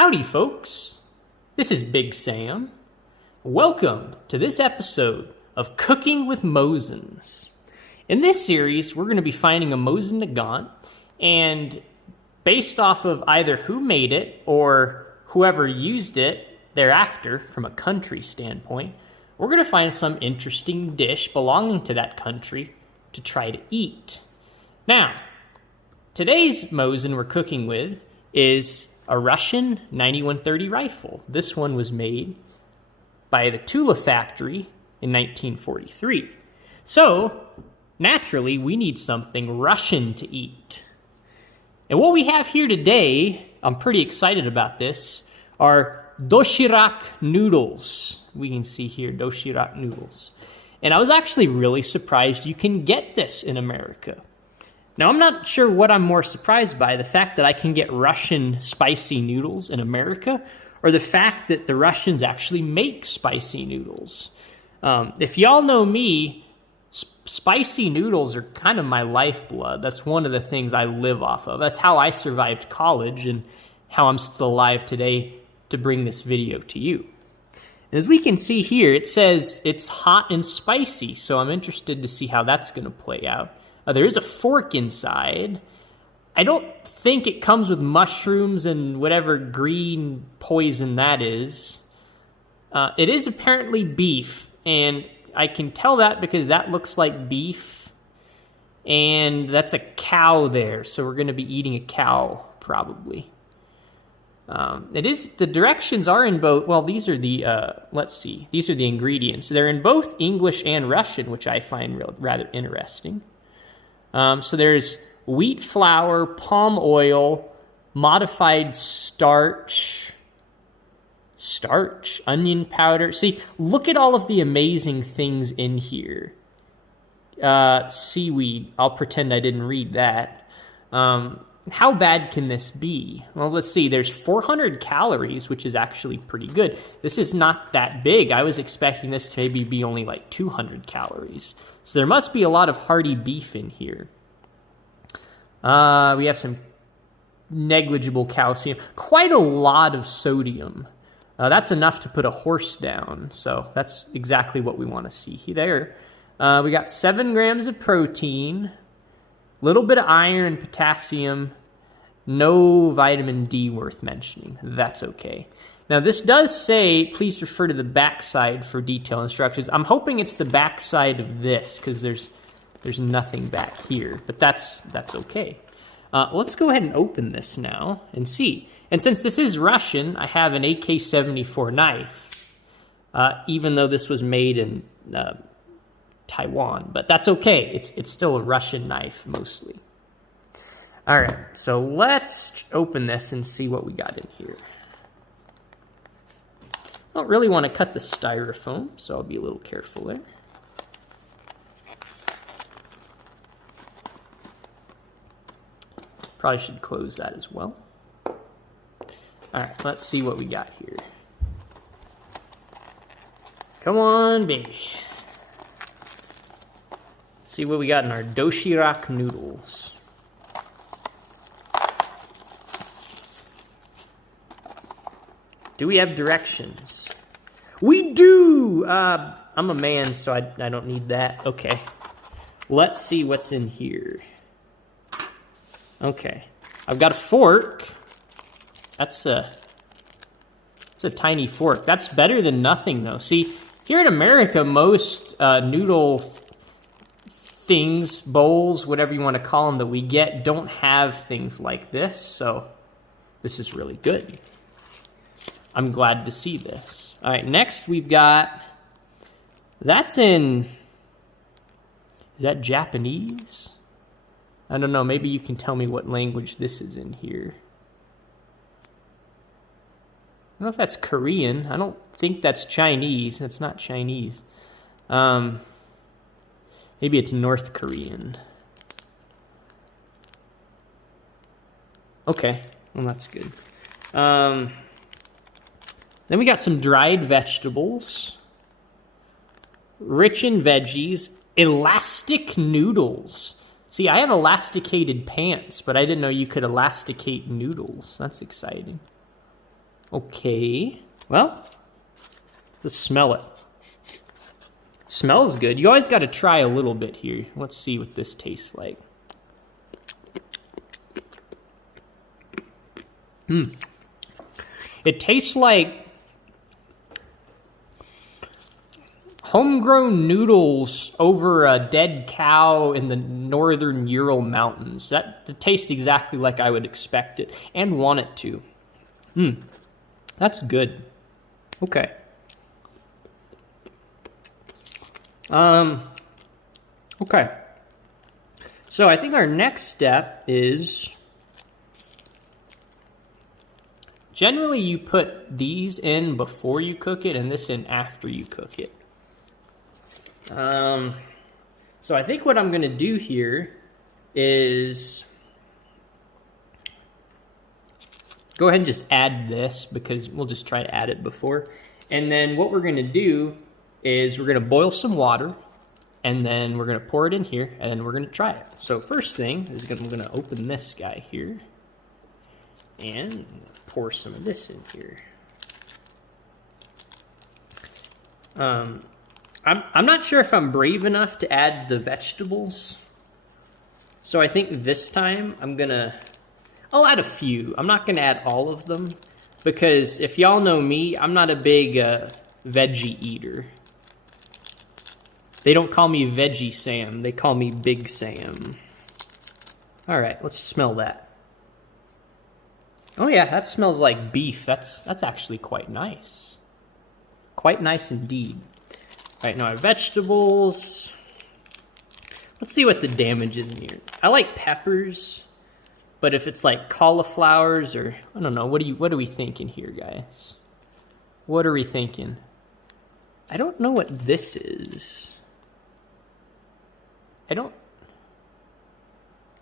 Howdy, folks. This is Big Sam. Welcome to this episode of Cooking with Mosins. In this series, we're going to be finding a Mosin Nagant, and based off of either who made it or whoever used it thereafter, from a country standpoint, we're going to find some interesting dish belonging to that country to try to eat. Now, today's Mosin we're cooking with is a Russian 9130 rifle. This one was made by the Tula factory in 1943. So, naturally, we need something Russian to eat. And what we have here today, I'm pretty excited about this, are Doshirak noodles. We can see here, Doshirak noodles. And I was actually really surprised you can get this in America. Now, I'm not sure what I'm more surprised by, the fact that I can get Russian spicy noodles in America, or the fact that the Russians actually make spicy noodles. If y'all know me, spicy noodles are kind of my lifeblood. That's one of the things I live off of. That's how I survived college and how I'm still alive today to bring this video to you. And as we can see here, it says it's hot and spicy, so I'm interested to see how that's going to play out. There is a fork inside. I don't think it comes with mushrooms and whatever green poison that is. It is apparently beef, and I can tell that because that looks like beef, and that's a cow there, so we're going to be eating a cow, probably. The directions are in both, well, these are the, let's see, these are the ingredients. They're in both English and Russian, which I find rather interesting. So there's wheat flour, palm oil, modified starch, onion powder. See, look at all of the amazing things in here. Seaweed, I'll pretend I didn't read that. How bad can this be? Well, let's see, there's 400 calories, which is actually pretty good. This is not that big. I was expecting this to maybe be only like 200 calories. So there must be a lot of hearty beef in here. We have some negligible calcium, quite a lot of sodium. That's enough to put a horse down, so that's exactly what we want to see there. We got 7 grams of protein, a little bit of iron and potassium, no vitamin D worth mentioning. That's okay. Now, this does say, please refer to the backside for detailed instructions. I'm hoping it's the backside of this, because there's nothing back here, but that's okay. Let's go ahead and open this now and see. And since this is Russian, I have an AK-74 knife, even though this was made in Taiwan, but that's okay. It's still a Russian knife, mostly. All right, so let's open this and see what we got in here. I don't really want to cut the styrofoam, so I'll be a little careful there. Probably should close that as well. All right, let's see what we got here. Come on, baby. See what we got in our Doshirak noodles. Do we have directions? We do! I'm a man, so I don't need that. Okay. Let's see what's in here. Okay. I've got a fork. That's a tiny fork. That's better than nothing, though. See, here in America, most noodle things, bowls, whatever you want to call them, that we get don't have things like this, so this is really good. I'm glad to see this. All right, next we've got, is that Japanese? I don't know, maybe you can tell me what language this is in here. I don't know if that's Korean. I don't think that's Chinese. That's not Chinese. Maybe it's North Korean. Okay, well that's good. Then we got some dried vegetables, rich in veggies, elastic noodles. See, I have elasticated pants, but I didn't know you could elasticate noodles. That's exciting. Okay, well, let's smell it. Smells good. You always got to try a little bit here. Let's see what this tastes like. It tastes like homegrown noodles over a dead cow in the northern Ural Mountains. That tastes exactly like I would expect it and want it to. That's good. Okay. Okay. So I think our next step is, generally you put these in before you cook it and this in after you cook it. So I think what I'm going to do here is go ahead and just add this, because we'll just try to add it before. And then what we're going to do is we're going to boil some water, and then we're going to pour it in here, and then we're going to try it. So first thing is I'm going to open this guy here and pour some of this in here. I'm not sure if I'm brave enough to add the vegetables. So I think this time I'll add a few. I'm not gonna add all of them, because if y'all know me, I'm not a big veggie eater. They don't call me Veggie Sam, they call me Big Sam. All right, let's smell that. Oh yeah, that smells like beef. That's actually quite nice. Quite nice indeed. All right, now our vegetables. Let's see what the damage is in here. I like peppers, but if it's like cauliflowers or, I don't know, what are we thinking here, guys? What are we thinking? I don't know what this is.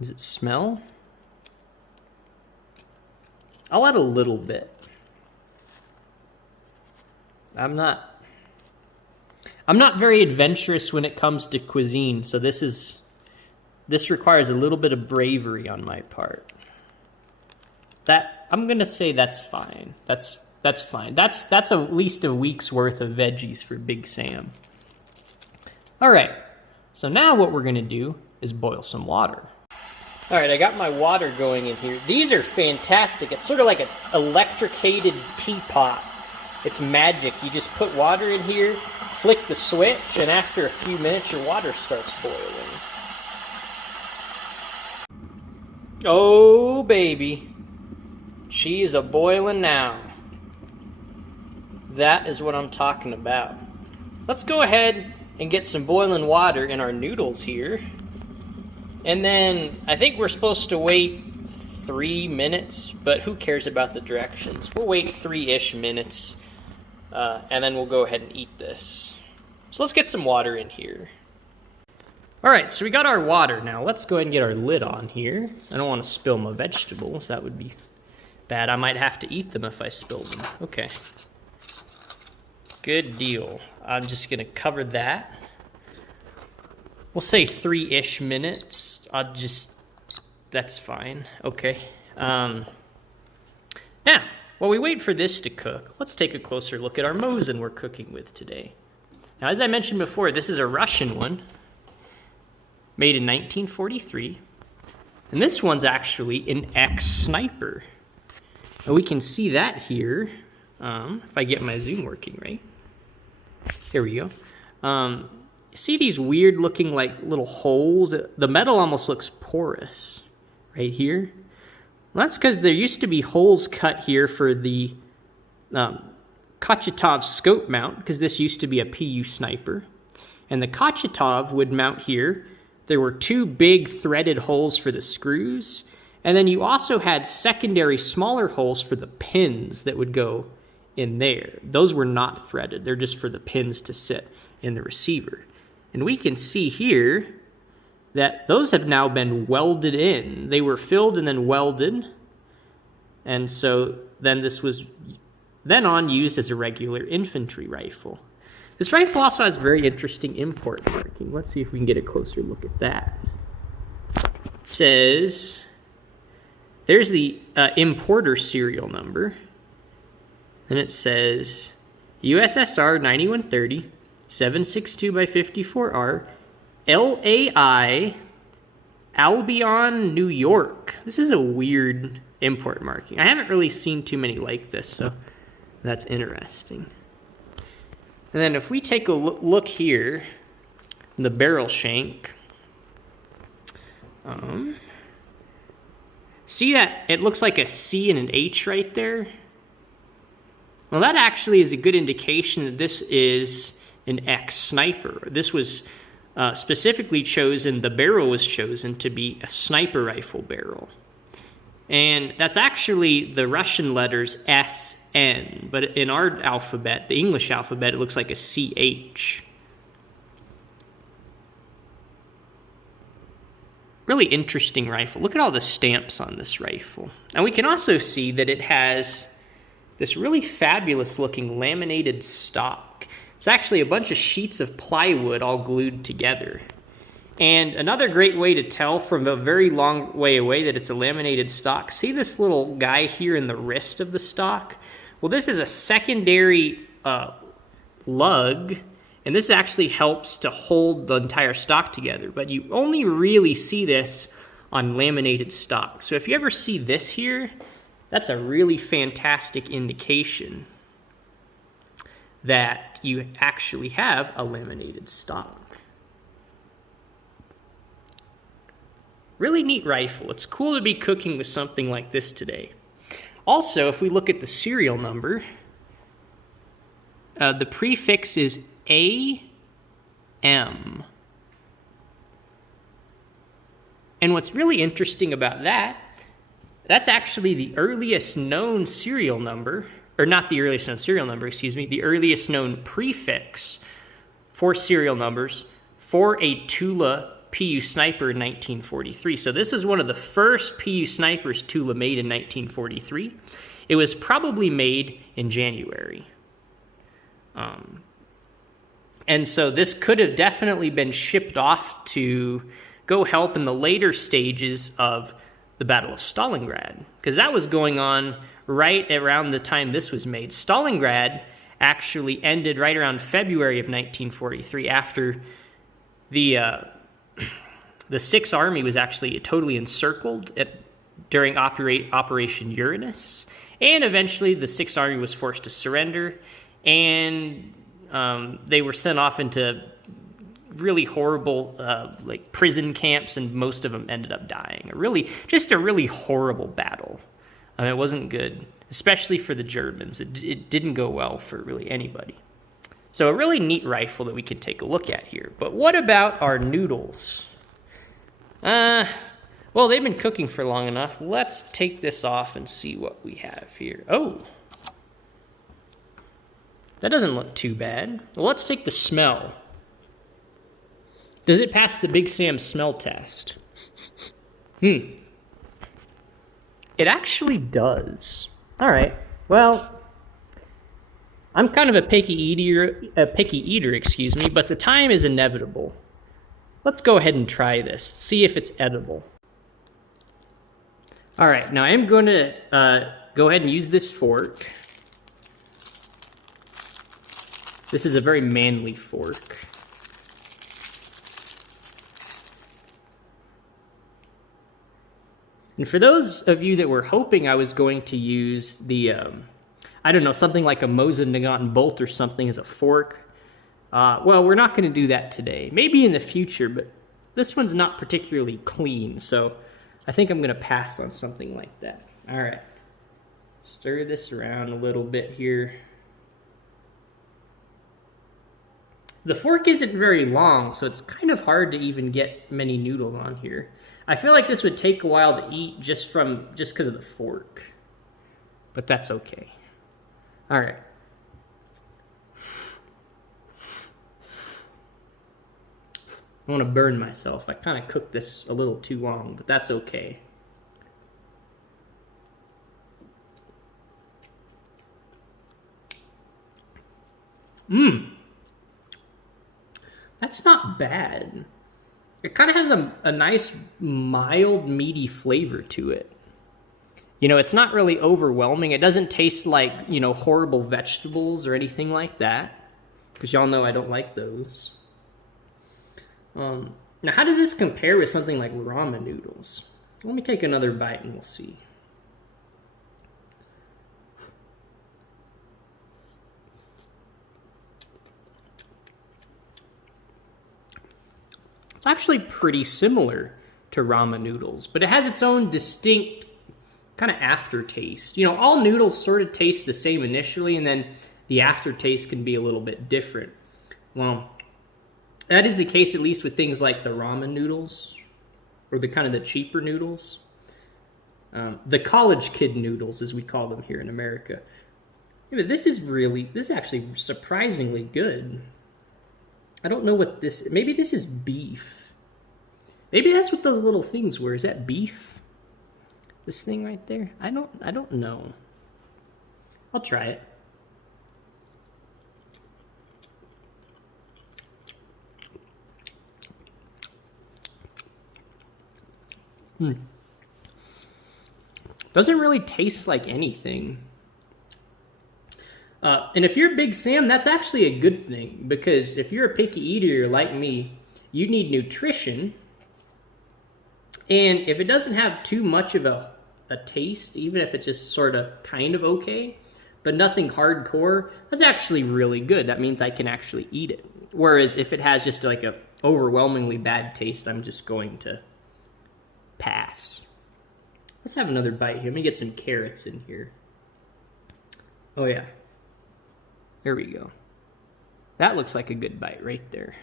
Does it smell? I'll add a little bit. I'm not very adventurous when it comes to cuisine, so this requires a little bit of bravery on my part. I'm gonna say that's fine. That's fine. That's at least a week's worth of veggies for Big Sam. All right, so now what we're gonna do is boil some water. All right, I got my water going in here. These are fantastic. It's sort of like an electricated teapot. It's magic. You just put water in here, flick the switch, and after a few minutes, your water starts boiling. Oh, baby. She's a-boiling now. That is what I'm talking about. Let's go ahead and get some boiling water in our noodles here. And then I think we're supposed to wait 3 minutes, but who cares about the directions? We'll wait 3-ish minutes, and then we'll go ahead and eat this. So let's get some water in here. All right, so we got our water. Now let's go ahead and get our lid on here. I don't want to spill my vegetables. That would be bad. I might have to eat them if I spill them. Okay. Good deal. I'm just going to cover that. We'll say 3-ish minutes. That's fine. Okay. Now, while we wait for this to cook, let's take a closer look at our Mosin we're cooking with today. Now, as I mentioned before, this is a Russian one, made in 1943. And this one's actually an ex-sniper. And we can see that here, if I get my zoom working right. There we go. See these weird looking like little holes? The metal almost looks porous right here. Well, that's because there used to be holes cut here for the Kochetov scope mount, because this used to be a PU sniper. And the Kochetov would mount here. There were 2 big threaded holes for the screws, and then you also had secondary smaller holes for the pins that would go in there. Those were not threaded. They're just for the pins to sit in the receiver. And we can see here that those have now been welded in. They were filled and then welded. And so then this was then on used as a regular infantry rifle. This rifle also has very interesting import marking. Let's see if we can get a closer look at that. It says, there's the importer serial number. Then it says USSR 9130, 762 by 54R, LAI, Albion, New York. This is a weird import marking. I haven't really seen too many like this, so that's interesting. And then if we take a look here, the barrel shank, see that it looks like a C and an H right there? Well, that actually is a good indication that this is an X sniper. This was specifically chosen, the barrel was chosen to be a sniper rifle barrel. And that's actually the Russian letters SN, but in our alphabet, the English alphabet, it looks like a CH. Really interesting rifle. Look at all the stamps on this rifle. And we can also see that it has this really fabulous looking laminated stock. It's actually a bunch of sheets of plywood all glued together. And another great way to tell from a very long way away that it's a laminated stock, see this little guy here in the wrist of the stock? Well, this is a secondary lug, and this actually helps to hold the entire stock together, but you only really see this on laminated stock. So if you ever see this here, that's a really fantastic indication that you actually have a laminated stock. Really neat rifle. It's cool to be cooking with something like this today. Also, if we look at the serial number, the prefix is AM. And what's really interesting about that, that's actually the earliest known serial number, or not the earliest known serial number, excuse me, the earliest known prefix for serial numbers for a Tula PU sniper in 1943. So this is one of the first PU snipers Tula made in 1943. It was probably made in January. And so this could have definitely been shipped off to go help in the later stages of the Battle of Stalingrad, because that was going on right around the time this was made. Stalingrad actually ended right around February of 1943 after the Sixth Army was actually totally encircled during Operation Uranus, and eventually the Sixth Army was forced to surrender, and they were sent off into really horrible like prison camps, and most of them ended up dying. Just a really horrible battle. It wasn't good, especially for the Germans. It didn't go well for really anybody. So a really neat rifle that we can take a look at here. But what about our noodles? Well, they've been cooking for long enough. Let's take this off and see what we have here. Oh, that doesn't look too bad. Well, let's take the smell. Does it pass the Big Sam smell test? It actually does. All right. Well, I'm kind of a picky eater, excuse me, but the time is inevitable. Let's go ahead and try this, see if it's edible. All right, now I'm going to go ahead and use this fork. This is a very manly fork. And for those of you that were hoping I was going to use the, I don't know, something like a Mosins Epsiode bolt or something as a fork, well, we're not going to do that today. Maybe in the future, but this one's not particularly clean, so I think I'm going to pass on something like that. All right. Stir this around a little bit here. The fork isn't very long, so it's kind of hard to even get many noodles on here. I feel like this would take a while to eat just because of the fork, but that's okay. All right. I want to burn myself. I kind of cooked this a little too long, but that's okay. That's not bad. It kind of has a nice, mild, meaty flavor to it. It's not really overwhelming. It doesn't taste like, horrible vegetables or anything like that, because y'all know I don't like those. Now, how does this compare with something like ramen noodles? Let me take another bite and we'll see. It's actually pretty similar to ramen noodles, but it has its own distinct kind of aftertaste. All noodles sort of taste the same initially, and then the aftertaste can be a little bit different. Well, that is the case at least with things like the ramen noodles, or the kind of the cheaper noodles. The college kid noodles, as we call them here in America. Yeah, but this is actually surprisingly good. I don't know what this, maybe this is beef. Maybe that's what those little things were. Is that beef? This thing right there? I don't know. I'll try it. Doesn't really taste like anything. And if you're Big Sam, that's actually a good thing, because if you're a picky eater like me, you need nutrition. And if it doesn't have too much of a taste, even if it's just sort of kind of okay, but nothing hardcore, that's actually really good. That means I can actually eat it. Whereas if it has just like a overwhelmingly bad taste, I'm just going to pass. Let's have another bite here. Let me get some carrots in here. Oh yeah. There we go. That looks like a good bite right there.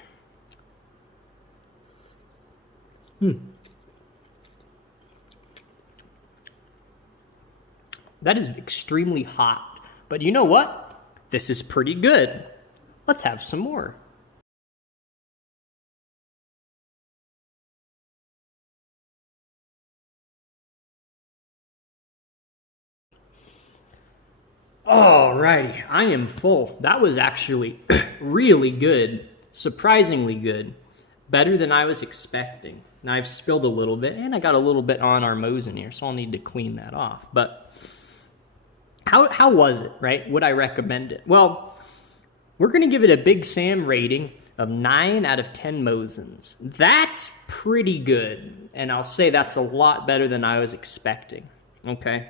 That is extremely hot. But you know what? This is pretty good. Let's have some more. Alrighty, I am full. That was actually really good. Surprisingly good. Better than I was expecting. Now I've spilled a little bit, and I got a little bit on our Mosin here, so I'll need to clean that off. But how was it, right? Would I recommend it? Well, we're going to give it a Big Sam rating of 9 out of 10 Mosins. That's pretty good, and I'll say that's a lot better than I was expecting, okay?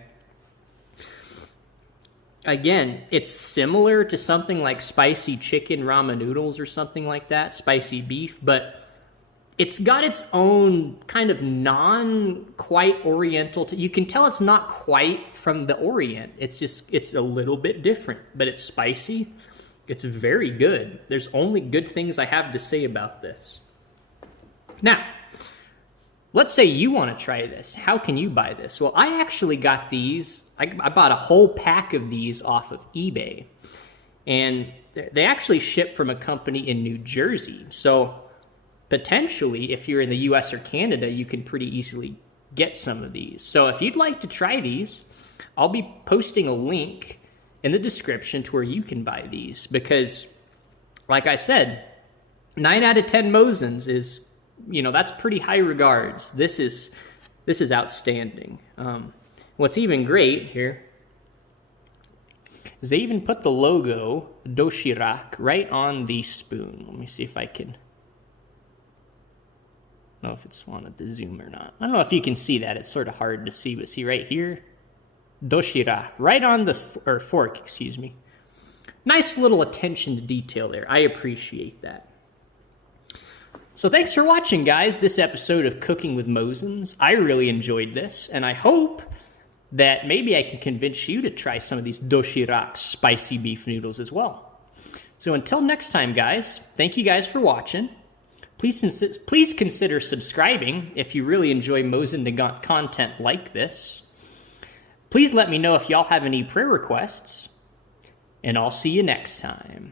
Again, it's similar to something like spicy chicken ramen noodles or something like that, spicy beef, but it's got its own kind of non-quite Oriental. You can tell it's not quite from the Orient. It's a little bit different, but it's spicy. It's very good. There's only good things I have to say about this. Now, let's say you want to try this. How can you buy this? Well, I actually got these. I bought a whole pack of these off of eBay. And they actually ship from a company in New Jersey. So potentially, if you're in the US or Canada, you can pretty easily get some of these. So if you'd like to try these, I'll be posting a link in the description to where you can buy these. Because, like I said, 9 out of 10 Mosins is, that's pretty high regards. This is outstanding. What's even great here is they even put the logo Doshirak right on the spoon. Let me see if I can. I don't know if it's wanted to zoom or not. I don't know if you can see that. It's sort of hard to see, but see right here, Doshirak, right on the fork, excuse me. Nice little attention to detail there. I appreciate that. So thanks for watching, guys, this episode of Cooking with Mosins. I really enjoyed this, and I hope that maybe I can convince you to try some of these Doshirak spicy beef noodles as well. So until next time, guys, thank you guys for watching. Please consider subscribing if you really enjoy Mosin Nagant content like this. Please let me know if y'all have any prayer requests, and I'll see you next time.